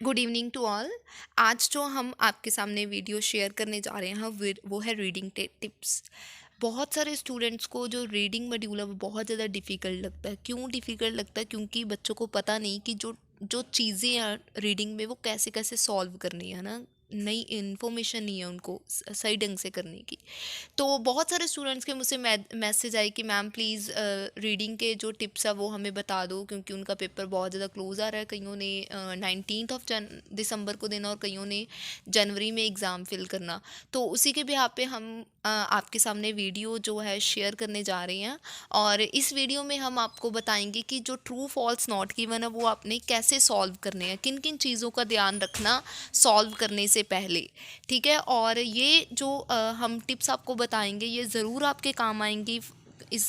Good evening to all. आज जो हम आपके सामने वीडियो शेयर करने जा रहे हैं वो है रीडिंग टिप्स। बहुत सारे स्टूडेंट्स को जो रीडिंग मॉड्यूल है वो बहुत ज़्यादा डिफ़िकल्ट लगता है। क्यों डिफ़िकल्ट लगता है? क्योंकि बच्चों को पता नहीं कि जो जो चीज़ें हैं रीडिंग में वो कैसे कैसे सॉल्व करनी है ना। नई इन्फॉर्मेशन नहीं है उनको सही ढंग से करने की। तो बहुत सारे स्टूडेंट्स के मुझसे मैसेज आए कि मैम प्लीज़ रीडिंग के जो टिप्स है वो हमें बता दो, क्योंकि उनका पेपर बहुत ज़्यादा क्लोज आ रहा है। कईयों ने 19 ऑफ दिसंबर को देना और कईयों ने जनवरी में एग्ज़ाम फिल करना। तो उसी के बिहाफ पे हम आपके सामने वीडियो जो है शेयर करने जा रहे हैं। और इस वीडियो में हम आपको बताएंगे कि जो ट्रू फॉल्स नॉट गिवन है वो आपने कैसे सॉल्व करने हैं, किन किन चीज़ों का ध्यान रखना सॉल्व करने से पहले। ठीक है, और ये जो हम टिप्स आपको बताएंगे ये ज़रूर आपके काम आएंगी।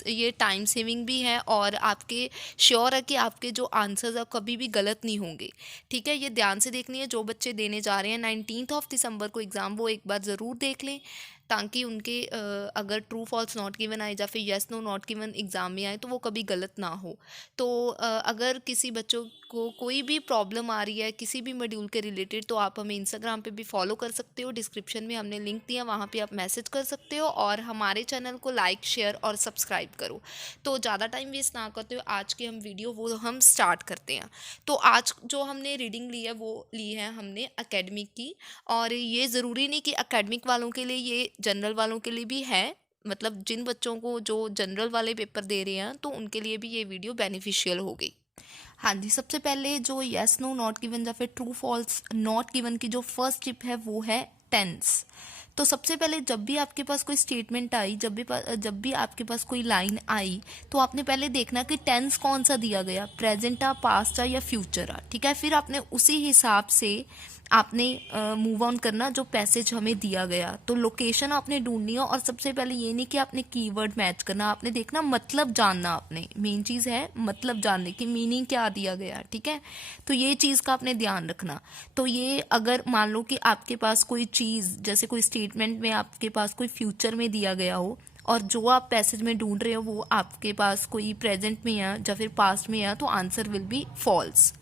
ये टाइम सेविंग भी है और आपके श्योर है कि आपके जो आंसर्स है कभी भी गलत नहीं होंगे। ठीक है, ये ध्यान से देखनी है। जो बच्चे देने जा रहे हैं 19 ऑफ दिसंबर को एग्ज़ाम, वो एक बार ज़रूर देख लें, ताकि उनके अगर ट्रू फॉल्स नॉट गिवन आए या फिर yes no not given exam में आए तो वो कभी गलत ना हो। तो अगर किसी बच्चों को कोई भी प्रॉब्लम आ रही है किसी भी मॉड्यूल के रिलेटेड, तो आप हमें इंस्टाग्राम पे भी फॉलो कर सकते हो। डिस्क्रिप्शन में हमने लिंक दिया, वहाँ पे आप मैसेज कर सकते हो और हमारे चैनल को लाइक शेयर और सब्सक्राइब करो। तो ज़्यादा टाइम वेस्ट ना करते हुए आज की हम वीडियो वो हम स्टार्ट करते हैं। तो आज जो हमने रीडिंग ली है वो ली है हमने एकेडमिक की। और ये ज़रूरी नहीं कि एकेडमिक वालों के लिए, ये जनरल वालों के लिए भी है। मतलब जिन बच्चों को जो जनरल वाले पेपर दे रहे हैं तो उनके लिए भी ये वीडियो बेनिफिशियल होगी। हाँ जी, सबसे पहले जो यस नो नॉट गिवन या फिर ट्रू फॉल्स नॉट गिवन की जो फर्स्ट टिप है वो है टेंस। तो सबसे पहले जब भी आपके पास कोई स्टेटमेंट आई, जब भी आपके पास कोई लाइन आई, तो आपने पहले देखना कि टेंस कौन सा दिया गया, प्रेजेंट आ, पास्ट आ या फ्यूचर आ। ठीक है, फिर आपने उसी हिसाब से आपने मूव ऑन करना जो पैसेज हमें दिया गया। तो लोकेशन आपने ढूंढनी है और सबसे पहले ये नहीं कि आपने कीवर्ड मैच करना, आपने देखना मतलब जानना। आपने मेन चीज़ है मतलब जानने की, मीनिंग क्या दिया गया। ठीक है, तो ये चीज़ का आपने ध्यान रखना। तो ये अगर मान लो कि आपके पास कोई चीज़, जैसे कोई स्टेटमेंट में आपके पास कोई फ्यूचर में दिया गया हो और जो आप पैसेज में ढूंढ रहे हो वो आपके पास कोई प्रेजेंट में है या फिर पास्ट में है, तो आंसर विल बी फॉल्स।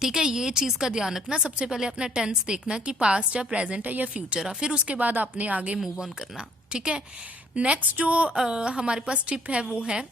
ठीक है, ये चीज़ का ध्यान रखना। सबसे पहले अपना टेंस देखना कि पास्ट या प्रेजेंट है या फ्यूचर है, फिर उसके बाद आपने आगे मूव ऑन करना। ठीक है, नेक्स्ट जो हमारे पास टिप है वो है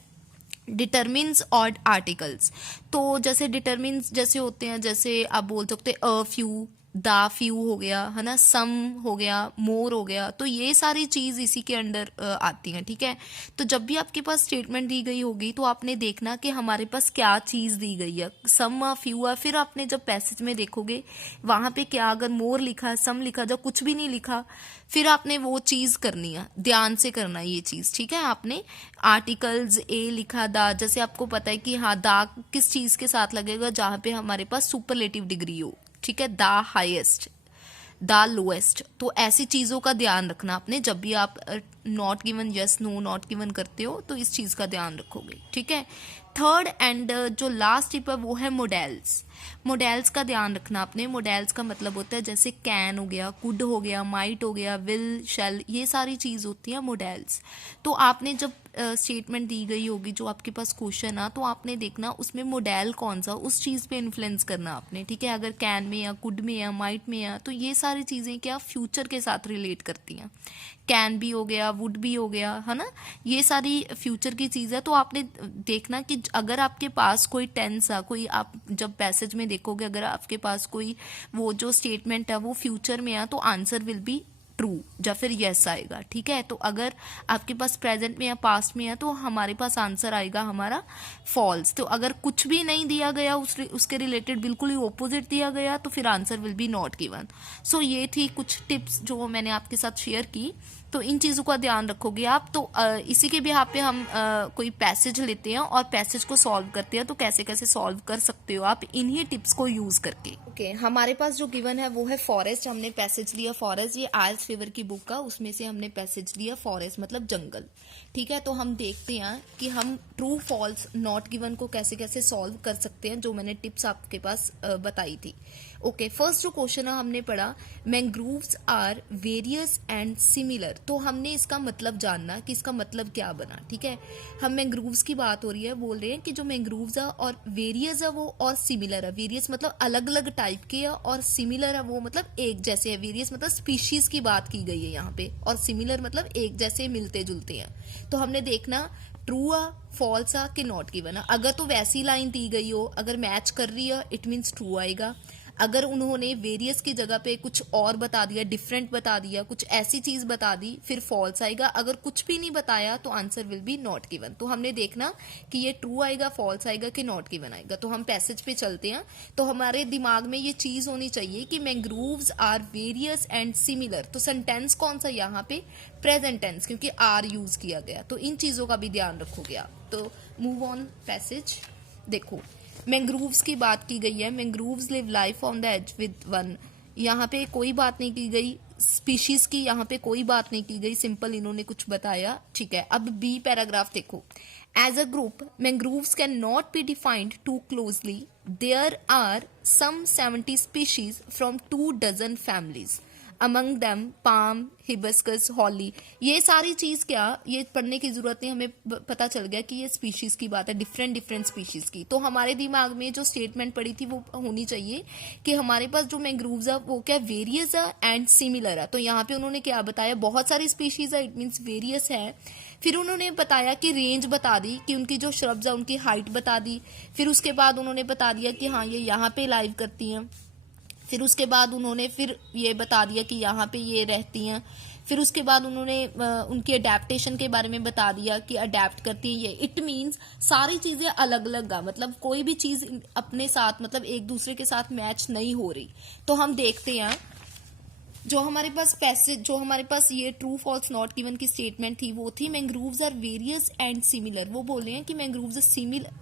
डिटर्मिन्स ऑड आर्टिकल्स। तो जैसे डिटर्मिन्स जैसे होते हैं, जैसे आप बोल सकते हैं अ फ्यू, दा फ्यू हो गया है ना, सम हो गया, मोर हो गया। तो ये सारी चीज़ इसी के अंडर आती हैं। ठीक है, तो जब भी आपके पास स्टेटमेंट दी गई होगी तो आपने देखना कि हमारे पास क्या चीज़ दी गई है, सम आ फ्यू आ। फिर आपने जब पैसेज में देखोगे वहाँ पे क्या, अगर मोर लिखा, सम लिखा, जब कुछ भी नहीं लिखा, फिर आपने वो चीज़ करनी है, ध्यान से करना है ये चीज़। ठीक है, आपने आर्टिकल्स ए लिखा, दा, जैसे आपको पता है कि हाँ दा किस चीज़ के साथ लगेगा, जहाँ पे हमारे पास सुपरलेटिव डिग्री हो। ठीक है, द हाईएस्ट, द लोएस्ट। तो ऐसी चीज़ों का ध्यान रखना आपने जब भी आप not given yes no not given करते हो, तो इस चीज़ का ध्यान रखोगे। ठीक है, थर्ड एंड जो लास्ट टिप है वो है मोडेल्स। मोडेल्स का ध्यान रखना आपने। मोडेल्स का मतलब होता है जैसे कैन हो गया, कुड हो गया, माइट हो गया, विल, शैल, ये सारी चीज़ होती है मोडेल्स। तो आपने जब स्टेटमेंट दी गई होगी, जो आपके पास क्वेश्चन आ, तो आपने देखना उसमें मॉडल कौन सा, उस चीज़ पे इन्फ्लुएंस करना आपने। ठीक है, अगर कैन में या कुड में या माइट में या, तो ये सारी चीज़ें क्या फ्यूचर के साथ रिलेट करती हैं। कैन भी हो गया, वुड भी हो गया, है ना, ये सारी फ्यूचर की चीज़ है। तो आपने देखना कि अगर आपके पास कोई टेंस है, कोई आप जब पैसेज में देखोगे अगर आपके पास कोई वो जो स्टेटमेंट है वो फ्यूचर में है, तो आंसर विल बी ट्रू या फिर यस आएगा। ठीक है, तो अगर आपके पास प्रेजेंट में या पास्ट में है तो हमारे पास आंसर आएगा हमारा फॉल्स। तो अगर कुछ भी नहीं दिया गया, उसके रिलेटेड बिल्कुल ही ऑपोजिट दिया गया, तो फिर answer will be not given. So ये थी कुछ टिप्स जो मैंने आपके साथ शेयर की। तो इन चीज़ों का ध्यान रखोगे आप। तो इसी के बिहाफ पे हम कोई पैसेज लेते हैं और पैसेज को सॉल्व करते हैं। तो कैसे कैसे सॉल्व कर सकते हो आप इन्हीं टिप्स को यूज़ करके। ओके, हमारे पास जो गिवन है वो है फॉरेस्ट। हमने पैसेज लिया फॉरेस्ट, ये आयल्स फेवर की बुक का, उसमें से हमने पैसेज लिया फॉरेस्ट मतलब जंगल। ठीक है, तो हम देखते हैं कि हम ट्रू फॉल्स नॉट गिवन को कैसे कैसे सॉल्व कर सकते हैं, जो मैंने टिप्स आपके पास बताई थी। ओके, फर्स्ट जो क्वेश्चन है हमने पढ़ा, mangroves are various and similar. तो हमने इसका मतलब जानना कि इसका मतलब क्या बना। ठीक है, हम मैंग्रोव्स की बात हो रही है, बोल रहे हैं कि जो मैंग्रोव्स है और वेरियस है वो और सिमिलर है। वेरियस मतलब अलग अलग टाइप के है और सिमिलर है वो मतलब एक जैसे है। वेरियस मतलब स्पीशीज की बात की गई है यहाँ पे, और सिमिलर मतलब एक जैसे मिलते जुलते हैं। तो हमने देखना ट्रू आ, फॉल्स आ कि नॉट गिवन आ। अगर तो वैसी लाइन दी गई हो, अगर मैच कर रही है, इट मीन्स ट्रू आएगा। अगर उन्होंने वेरियस की जगह पे कुछ और बता दिया, डिफरेंट बता दिया, कुछ ऐसी चीज बता दी, फिर फॉल्स आएगा। अगर कुछ भी नहीं बताया तो answer will be not given. तो हमने देखना कि ये ट्रू आएगा, फॉल्स आएगा कि नॉट गिवन आएगा। तो हम पैसेज पे चलते हैं। तो हमारे दिमाग में ये चीज होनी चाहिए कि mangroves are various and similar. तो सेंटेंस कौन सा यहाँ पे? प्रेजेंट टेंस, क्योंकि आर यूज किया गया। तो इन चीजों का भी ध्यान रखोगे आप। तो मूव ऑन पैसेज। देखो, मैंग्रोव्स की बात की गई है। Mangroves live life on the edge with one. यहाँ पे कोई बात नहीं की गई स्पीशीज की, यहाँ पे कोई बात नहीं की गई, सिंपल इन्होंने कुछ बताया। ठीक है, अब बी पैराग्राफ देखो। As a group mangroves can not be defined too closely. There are some 70 species from 2 dozen families, among them palm, hibiscus, holly. ये सारी चीज क्या, ये पढ़ने की जरूरत नहीं, हमें पता चल गया कि ये स्पीशीज की बात है, डिफरेंट डिफरेंट स्पीशीज की। तो हमारे दिमाग में जो स्टेटमेंट पड़ी थी वो होनी चाहिए कि हमारे पास जो मैंग्रोव्स है वो क्या वेरियस है एंड सिमिलर है। तो यहाँ पे उन्होंने क्या बताया, बहुत सारी स्पीशीज है, इट मीन्स वेरियस है। फिर उन्होंने बताया कि रेंज बता दी कि उनकी जो श्रब्स है उनकी हाइट बता दी। फिर उसके बाद उन्होंने बता दिया कि हाँ ये यहाँ पे लाइव करती हैं। फिर उसके बाद उन्होंने फिर ये बता दिया कि यहाँ पे ये रहती हैं। फिर उसके बाद उन्होंने उनकी अडेप्टेशन के बारे में बता दिया कि अडेप्ट करती है ये। इट मीन्स सारी चीज़ें अलग अलग है, मतलब कोई भी चीज़ अपने साथ मतलब एक दूसरे के साथ मैच नहीं हो रही। तो हम देखते हैं जो हमारे पास पैसेज, जो हमारे पास ये ट्रू फॉल्स नॉट गिवन की स्टेटमेंट थी वो थी mangroves are various and similar. वो बोल रहे हैं कि मैंग्रोव्स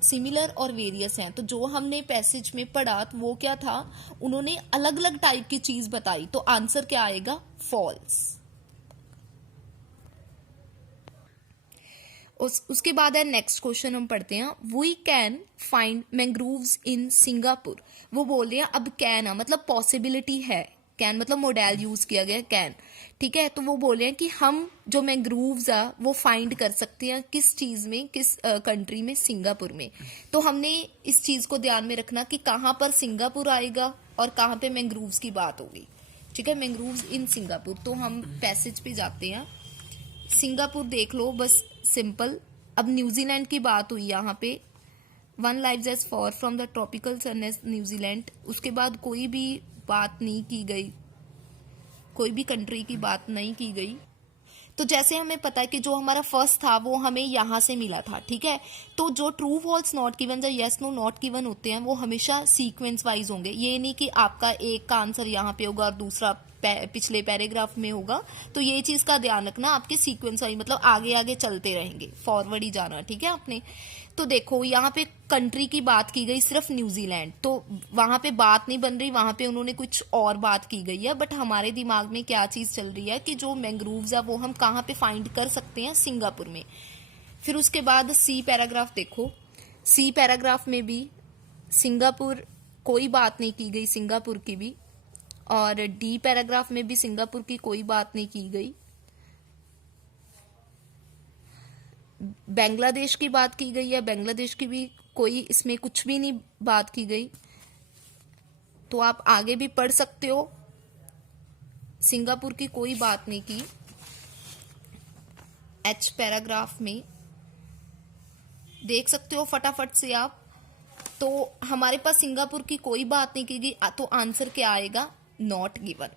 सिमिलर और वेरियस हैं। तो जो हमने पैसेज में पढ़ा वो क्या था, उन्होंने अलग अलग टाइप की चीज बताई। तो आंसर क्या आएगा? फॉल्स। उसके बाद है नेक्स्ट क्वेश्चन, हम पढ़ते हैं। We can find mangroves in Singapore. वो बोल रहे हैं अब कैन है मतलब पॉसिबिलिटी है, कैन मतलब मोडेल यूज किया गया कैन। ठीक है, तो वो बोल रहे हैं कि हम जो मैंग्रोव्स है वो फाइंड कर सकते हैं किस चीज में, किस कंट्री में, सिंगापुर में। तो हमने इस चीज को ध्यान में रखना कि कहाँ पर सिंगापुर आएगा और कहाँ पे मैंग्रोव्स की बात होगी। ठीक है, मैंग्रोव्स इन सिंगापुर। तो हम पैसेज पे जाते हैं। सिंगापुर देख लो बस, सिंपल। अब न्यूजीलैंड की बात हुई यहाँ पे, one lives as far from the tropical sun as New Zealand. उसके बाद कोई भी बात नहीं की गई, कोई भी कंट्री की बात नहीं की गई। तो जैसे हमें पता है कि जो हमारा फर्स्ट था वो हमें यहाँ से मिला था। ठीक है, तो जो ट्रू फॉल्स नॉट गिवन या यस नो नॉट गिवन होते हैं वो हमेशा सीक्वेंस वाइज होंगे। ये नहीं कि आपका एक का आंसर यहाँ पे होगा और दूसरा पिछले पैराग्राफ में होगा। तो ये चीज का ध्यान रखना, आपके सीक्वेंस वाइज मतलब आगे आगे चलते रहेंगे, फॉरवर्ड ही जाना। ठीक है आपने। तो देखो यहाँ पे कंट्री की बात की गई सिर्फ न्यूजीलैंड, तो वहां पे बात नहीं बन रही, वहां पे उन्होंने कुछ और बात की गई है। बट हमारे दिमाग में क्या चीज चल रही है कि जो मैंग्रोव्स है वो हम कहाँ पे फाइंड कर सकते हैं, सिंगापुर में। फिर उसके बाद सी पैराग्राफ देखो। सी पैराग्राफ में भी सिंगापुर कोई बात नहीं की गई, सिंगापुर की भी। और डी पैराग्राफ में भी सिंगापुर की कोई बात नहीं की गई। बांग्लादेश की बात की गई है, बांग्लादेश की भी कोई इसमें कुछ भी नहीं बात की गई। तो आप आगे भी पढ़ सकते हो, सिंगापुर की कोई बात नहीं की। एच पैराग्राफ में देख सकते हो फटाफट से आप। तो हमारे पास सिंगापुर की कोई बात नहीं की गई, तो आंसर क्या आएगा? Not given.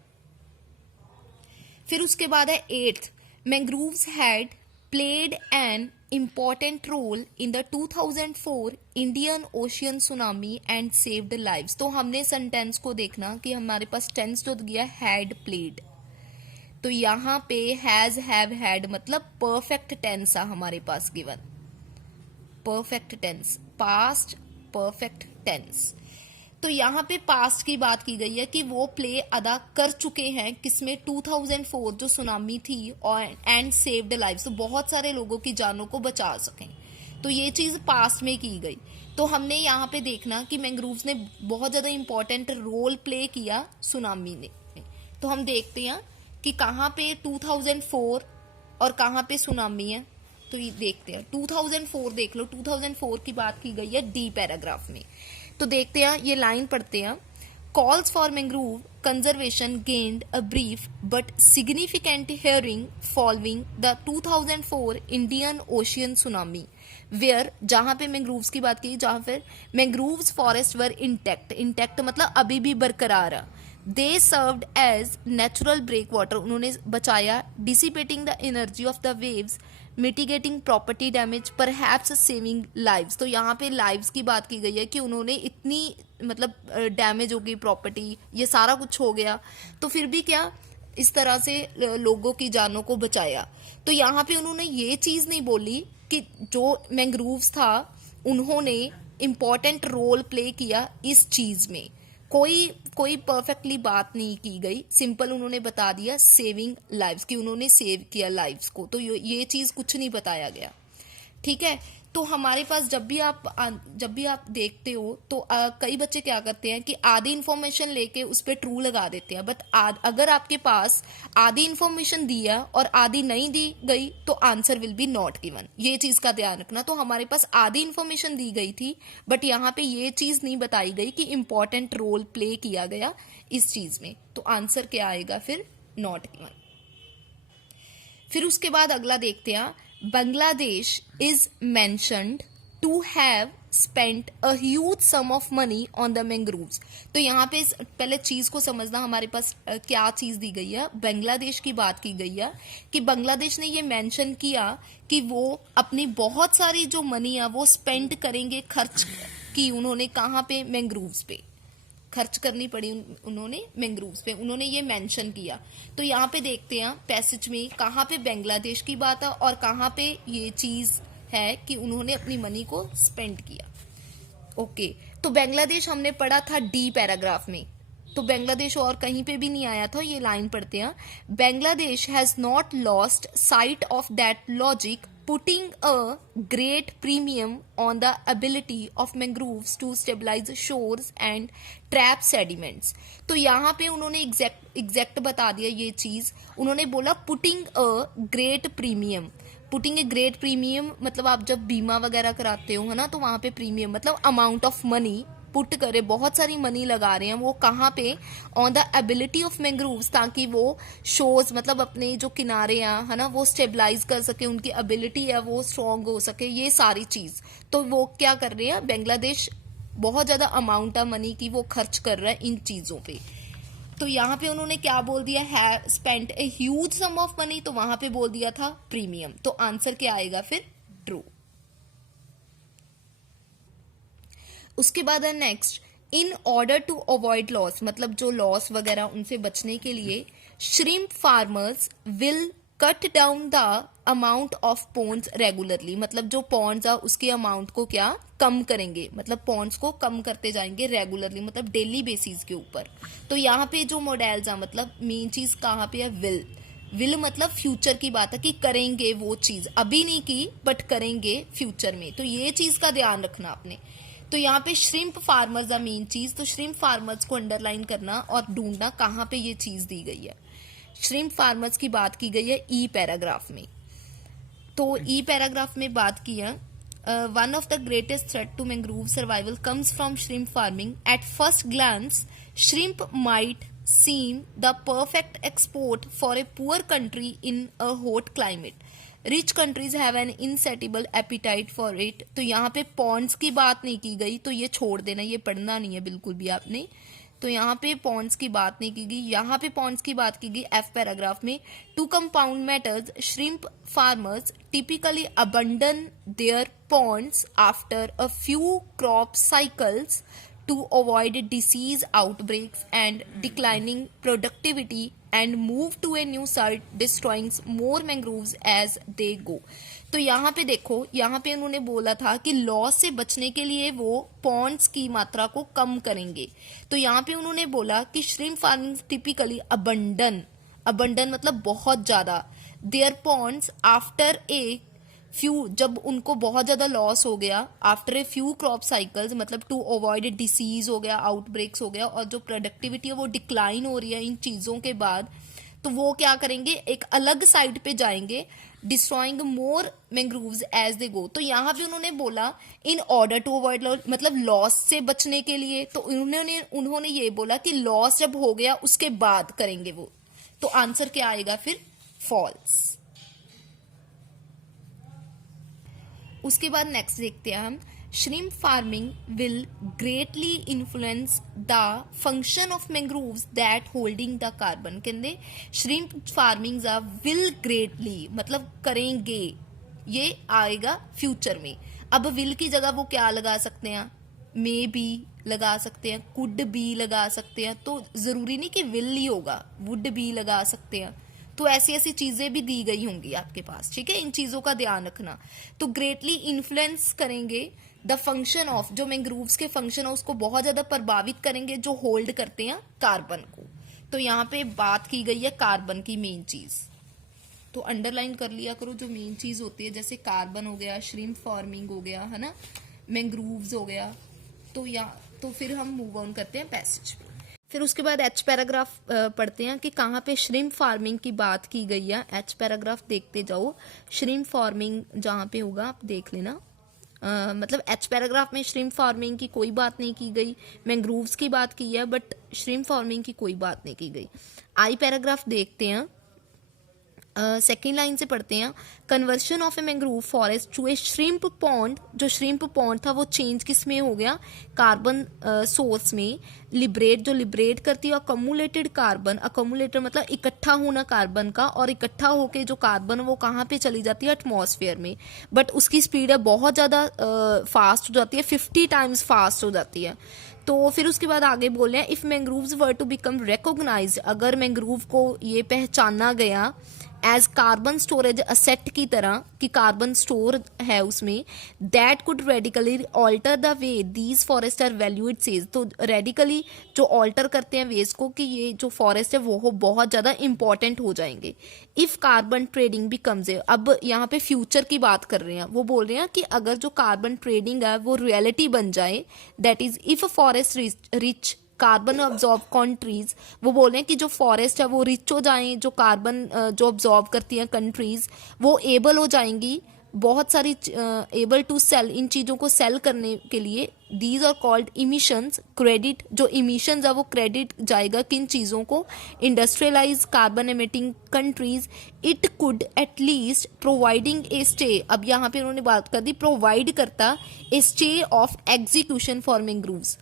फिर उसके बाद है eighth, mangroves had played an important role in the 2004 Indian Ocean tsunami and saved lives। तो हमने सेंटेंस को देखना कि हमारे पास टेंस जो दिया हैड प्लेड। तो यहाँ पे हैज, हैव, हैड मतलब परफेक्ट टेंस है हमारे पास given. Perfect tense, past perfect tense. तो यहाँ पे पास्ट की बात की गई है कि वो प्ले अदा कर चुके हैं किसमें, 2004 जो सुनामी थी और एंड सेव्ड लाइव्स, तो बहुत सारे लोगों की जानों को बचा सकें। तो ये चीज़ पास्ट में की गई। तो हमने यहाँ पे देखना कि मैंग्रोव्स ने बहुत ज़्यादा इम्पोर्टेंट रोल प्ले किया सुनामी ने। तो हम देखते हैं कि कहाँ पे 2004 और कहाँ पे सुनामी है। तो ये देखते हैं 2004 देख लो, 2004 की बात की गई है डी पैराग्राफ में। तो देखते हैं, ये लाइन पढ़ते हैं। Calls for mangrove conservation gained a brief but significant hearing following the 2004 Indian Ocean tsunami, where जहाँ पे मैंग्रोव्स की बात की, जहाँ पर मैंग्रोव्स फॉरेस्ट वर इंटैक्ट मतलब अभी भी बरकरार है। They served as natural breakwater, उन्होंने बचाया, dissipating the energy of the waves, mitigating property damage, perhaps saving lives. तो यहाँ पे लाइव्स की बात की गई है कि उन्होंने इतनी मतलब डैमेज हो गई प्रॉपर्टी, ये सारा कुछ हो गया, तो फिर भी क्या इस तरह से लोगों की जानों को बचाया। तो यहाँ पे उन्होंने ये चीज़ नहीं बोली कि जो मैंग्रोव्स था उन्होंने इम्पोर्टेंट रोल प्ले किया इस चीज़ में। कोई परफेक्टली बात नहीं की गई, सिंपल उन्होंने बता दिया सेविंग लाइव्स, कि उन्होंने सेव किया लाइव्स को। तो ये चीज़ कुछ नहीं बताया गया, ठीक है। तो हमारे पास जब भी आप देखते हो तो कई बच्चे क्या करते हैं कि आधी इन्फॉर्मेशन लेके उस पर ट्रू लगा देते हैं, बट अगर आपके पास आधी इन्फॉर्मेशन दिया और आधी नहीं दी गई तो answer will be not given. ये चीज़ का ध्यान रखना। तो हमारे पास आधी इन्फॉर्मेशन दी गई थी, बट यहाँ पे ये चीज़ नहीं बताई गई कि इंपॉर्टेंट रोल प्ले किया गया इस चीज़ में, तो आंसर क्या आएगा फिर? Not given. फिर उसके बाद अगला देखते हैं, Bangladesh is mentioned to have spent a huge sum of money on the mangroves. तो यहाँ पे पहले चीज को समझना, हमारे पास क्या चीज दी गई है। बांग्लादेश की बात की गई है कि बांग्लादेश ने ये मेंशन किया कि वो अपनी बहुत सारी जो मनी है वो स्पेंड करेंगे, खर्च की उन्होंने कहाँ पे? मैंग्रोव्स पे खर्च करनी पड़ी उन्होंने मैंग्रोव्स पे, उन्होंने ये मेंशन किया। तो यहाँ पे देखते हैं पैसेज में कहाँ पे बांग्लादेश की बात है और कहाँ पे ये चीज है कि उन्होंने अपनी मनी को स्पेंड किया। ओके, तो बांग्लादेश हमने पढ़ा था डी पैराग्राफ में, तो बांग्लादेश और कहीं पे भी नहीं आया था। ये लाइन पढ़ते हैं, Bangladesh has not lost site of that logic putting a great premium on the ability of mangroves to stabilize shores and trap sediments। तो यहाँ पे उन्होंने एग्जैक्ट बता दिया ये चीज। उन्होंने बोला putting a great premium. Putting a great premium मतलब आप जब बीमा वगैरह कराते हो है ना, तो वहां पे प्रीमियम मतलब अमाउंट ऑफ मनी पुट करे, बहुत सारी मनी लगा रहे हैं वो कहाँ पे? On the ability of mangroves, ताकि वो शोज मतलब अपने जो किनारे हैं है ना वो स्टेबलाइज कर सके, उनकी एबिलिटी है वो स्ट्रॉन्ग हो सके, ये सारी चीज। तो वो क्या कर रहे हैं? बांग्लादेश बहुत ज्यादा अमाउंट ऑफ मनी की वो खर्च कर रहा है इन चीजों पे। तो यहाँ पे उन्होंने क्या बोल दिया? है spent a huge sum of money, तो वहां पे बोल दिया था प्रीमियम। तो आंसर क्या आएगा फिर? ट्रू। उसके बाद है next, in order to avoid loss, मतलब जो लॉस वगैरह उनसे बचने के लिए shrimp farmers will cut down the amount of ponds regularly, मतलब जो पॉन्ड्स है उसके अमाउंट को क्या कम करेंगे, मतलब पॉन्ड्स को कम करते जाएंगे रेगुलरली, मतलब डेली बेसिस के ऊपर। तो यहाँ पे जो मॉडल्स है मतलब मेन चीज कहाँ पे है? विल मतलब फ्यूचर की बात है कि करेंगे वो चीज, अभी नहीं की बट करेंगे फ्यूचर में। तो ये चीज का ध्यान रखना आपने। तो यहाँ पे श्रिम्प फार्मर्स है मेन चीज, तो श्रिम्प फार्मर्स को अंडरलाइन करना और ढूंढना कहाँ पे ये चीज दी गई है। श्रिम्प फार्मर्स की बात की गई है ई पैराग्राफ में। तो ई पैराग्राफ में बात की है, one of the greatest threat to mangrove survival comes from shrimp farming. At first glance shrimp might seem the perfect export for a poor country in a hot climate. Rich countries have an insatiable appetite for it। तो यहाँ पे Pond's की बात नहीं की गई, तो ये छोड़ देना, ये पढ़ना नहीं है बिल्कुल भी आपने। तो यहाँ पे पॉन्ड्स की बात नहीं की गई, यहाँ पे पॉन्ड्स की बात की गई एफ पैराग्राफ में। To compound matters, shrimp farmers typically abandon their ponds after a few crop cycles to avoid disease outbreaks and declining productivity and move to a new site destroying more mangroves as they go। तो यहाँ पे देखो, यहाँ पे उन्होंने बोला था कि लॉस से बचने के लिए वो पॉन्ड्स की मात्रा को कम करेंगे। तो यहाँ पे उन्होंने बोला कि श्रिम्प फार्मिंग टिपिकली अबंडन मतलब बहुत ज्यादा, their ponds after a few, जब उनको बहुत ज़्यादा लॉस हो गया after a few crop cycles, मतलब टू अवॉइड डिसीज हो गया, आउटब्रेक्स हो गया, और जो प्रोडक्टिविटी है वो डिक्लाइन हो रही है इन चीज़ों के बाद, तो वो क्या करेंगे, एक अलग साइड पे जाएंगे, destroying more mangroves as they go. तो यहाँ पे उन्होंने बोला इन ऑर्डर टू अवॉइड, मतलब लॉस से बचने के लिए, तो उन्होंने ये बोला कि लॉस जब हो गया उसके बाद करेंगे वो। तो आंसर क्या आएगा फिर, फॉल्स। उसके बाद नेक्स्ट देखते हैं हम, shrimp farming will greatly influence the function of mangroves that holding the carbon. कहते श्रिम्प फार्मिंग विल ग्रेटली मतलब करेंगे, ये आएगा फ्यूचर में। अब विल की जगह वो क्या लगा सकते हैं, मे बी लगा सकते हैं, कुड बी लगा सकते हैं, तो जरूरी नहीं कि विल ही होगा, वुड बी लगा सकते हैं। तो ऐसी ऐसी चीजें भी दी गई होंगी आपके पास, ठीक है, इन चीजों का ध्यान रखना। तो ग्रेटली इन्फ्लुएंस करेंगे द फंक्शन ऑफ, जो मैंग्रोव्स के फंक्शन है उसको बहुत ज्यादा प्रभावित करेंगे, जो होल्ड करते हैं कार्बन को। तो यहाँ पे बात की गई है कार्बन की मेन चीज, तो अंडरलाइन कर लिया करो जो मेन चीज होती है, जैसे कार्बन हो गया, श्रिम्प फार्मिंग हो गया, है ना, मैंग्रोव्स हो गया। तो फिर हम मूव ऑन करते हैं पैसेज पे। फिर उसके बाद एच पैराग्राफ पढ़ते हैं कि कहाँ पे श्रिम्प फार्मिंग की बात की गई है। एच पैराग्राफ देखते जाओ, श्रिम्प फार्मिंग जहाँ पे होगा आप देख लेना। मतलब एच पैराग्राफ में श्रिम्प फार्मिंग की कोई बात नहीं की गई, मैंग्रोव्स की बात की है, बट श्रिम्प फार्मिंग की कोई बात नहीं की गई। आई पैराग्राफ देखते हैं, सेकेंड लाइन से पढ़ते हैं, conversion of a mangrove forest to a shrimp pond. जो श्रिम्प पॉन्ड था वो चेंज किस में हो गया, कार्बन सोर्स में। लिबरेट, जो लिबरेट करती है अकमुलेटेड कार्बन, अकमुलेटर मतलब इकट्ठा होना कार्बन का, और इकट्ठा होके जो कार्बन वो कहाँ पे चली जाती है, एटमॉस्फेयर में, बट उसकी स्पीड है बहुत ज़्यादा फास्ट हो जाती है, 50 टाइम्स फास्ट हो जाती है। तो फिर उसके बाद आगे बोल रहे हैं, if mangroves were to become recognized, अगर मैंग्रोव को ये पहचाना गया एज कार्बन स्टोरेज असेट की तरह, कि कार्बन स्टोर है उसमें, that could radically alter the way these forest are valued says. तो रेडिकली जो ऑल्टर करते हैं वेज को, कि ये जो फॉरेस्ट है वो बहुत ज़्यादा इंपॉर्टेंट हो जाएंगे। If carbon trading becomes a, अब यहाँ पे फ्यूचर की बात कर रहे हैं, वो बोल रहे हैं कि अगर जो कार्बन ट्रेडिंग है वो रियलिटी बन जाए, that is if forest rich carbon absorb countries, वो बोल रहे हैं कि जो फॉरेस्ट है वो रिच हो जाएं, जो कार्बन जो ऑब्जॉर्ब करती हैं कंट्रीज वो एबल हो जाएंगी, बहुत सारी एबल टू सेल, इन चीज़ों को सेल करने के लिए। These are called emissions, credit, जो इमिशंस है वो क्रेडिट जाएगा किन चीज़ों को, industrialise carbon emitting countries. It could at least providing a stay, अब यहाँ पे उन्होंने बात कर दी, प्रोवाइड करता a stay of execution for mangroves,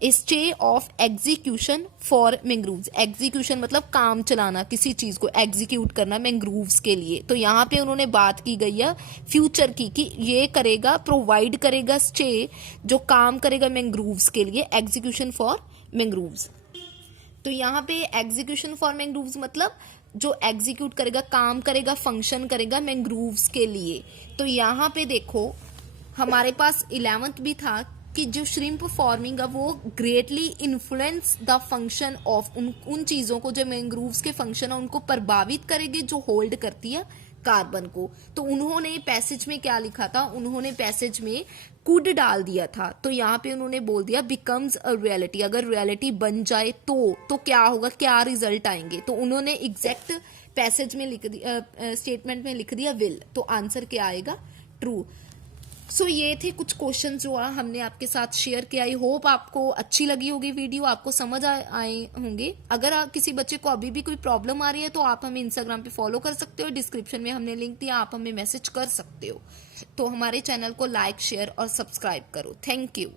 stay of execution for mangroves. Execution मतलब काम चलाना, किसी चीज को एग्जीक्यूट करना मैंग्रोव्स के लिए। तो यहाँ पे उन्होंने बात की गई है फ्यूचर की, कि ये करेगा, प्रोवाइड करेगा स्टे, जो काम करेगा मैंग्रोव्स के लिए, एग्जीक्यूशन फॉर मैंग्रोव्स। तो यहाँ पे एग्जीक्यूशन फॉर मैंग्रोव्स मतलब जो एग्जीक्यूट करेगा, काम करेगा, फंक्शन करेगा मैंग्रोव्स के लिए। तो यहाँ पे देखो हमारे पास 11th भी था कि जो श्रिम्प फार्मिंग है वो greatly influence the function of, उन चीज़ों को जो मैंग्रोव्स के फंक्शन है उनको प्रभावित करेगी, जो होल्ड करती है कार्बन को। तो उन्होंने पैसेज में क्या लिखा था, उन्होंने पैसेज में कुड डाल दिया था, तो यहाँ पे उन्होंने बोल दिया बिकम्स अ रियलिटी, अगर रियलिटी बन जाए तो क्या होगा, क्या रिजल्ट आएंगे। तो उन्होंने एग्जैक्ट पैसेज में लिख दिया, स्टेटमेंट में लिख दिया विल, तो आंसर क्या आएगा, ट्रू। सो ये थे कुछ क्वेश्चन जो हमने आपके साथ शेयर किया। आई होप आपको अच्छी लगी होगी वीडियो, आपको समझ आए होंगे। अगर किसी बच्चे को अभी भी कोई प्रॉब्लम आ रही है तो आप हमें इंस्टाग्राम पे फॉलो कर सकते हो, डिस्क्रिप्शन में हमने लिंक दिया, आप हमें मैसेज कर सकते हो। तो हमारे चैनल को लाइक, शेयर और सब्सक्राइब करो। Thank you.